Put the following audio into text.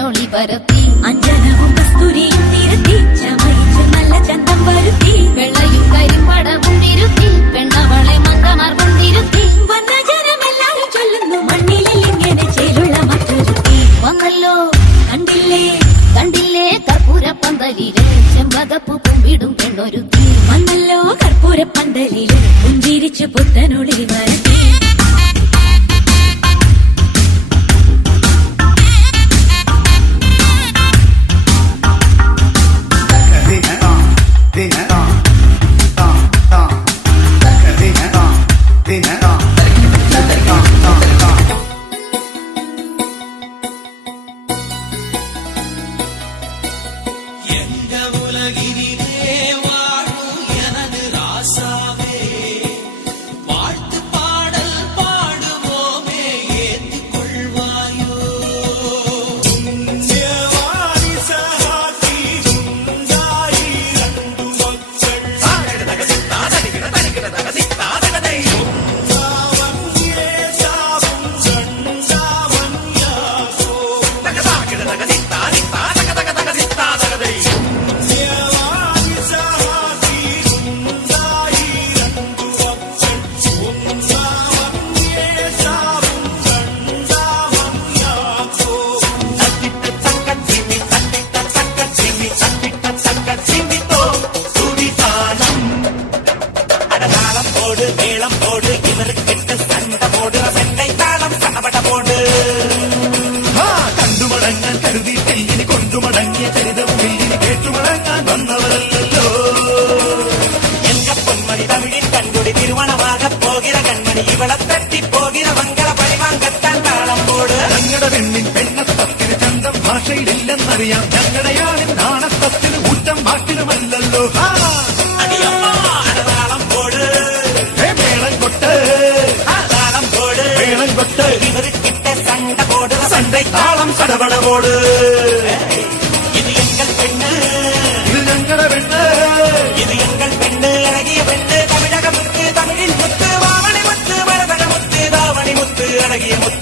പുത്തനൊളി പരത്തി അഞ്ജനവും കസ്തൂരിയും തിരുത്തി ചമയിച്ച് നല്ല ചന്തം വരുത്തി വെള്ളയും കരിമ്പടവും ഇരുത്തി പെണ്ണവളെ മങ്കമാർ കൊണ്ടിരുത്തി വന്ന ജനമെല്ലാരും ചൊല്ലുന്നു മണ്ണിലിൽ ഇങ്ങനെ ചേലുള്ള മറ്റൊരുത്തി വന്നല്ലോ കണ്ടില്ലേ കണ്ടില്ലേ കർപ്പൂരപ്പന്തലില് ചെമ്പകപ്പൂ കുമ്പിടും പെണ്ണൊരുത്തി വന്നല്ലോ കർപ്പൂരപ്പന്തലില് പുഞ്ചിരിച്ച് പുത്തനൊളി വരുത്തി ഭാഷയിലില്ലെന്നറിയാം ഞങ്ങളുടെയാണ് നാണത്തത്തിന് ഊറ്റം മാറ്റിലുമല്ലല്ലോ മേളം കൊട്ട് മേളം കൊട്ട് സണ്ടை താളം സടപട പോട് ഇത് ഞങ്ങളുടെ പെണ്ണ് இது எங்கள் பெண்ணு அழகிய பெண்ணு தமிழக முத்து தமிழின் முத்து வாவணி முத்து மரதக முத்து தாவணி முத்து அழகிய முத்து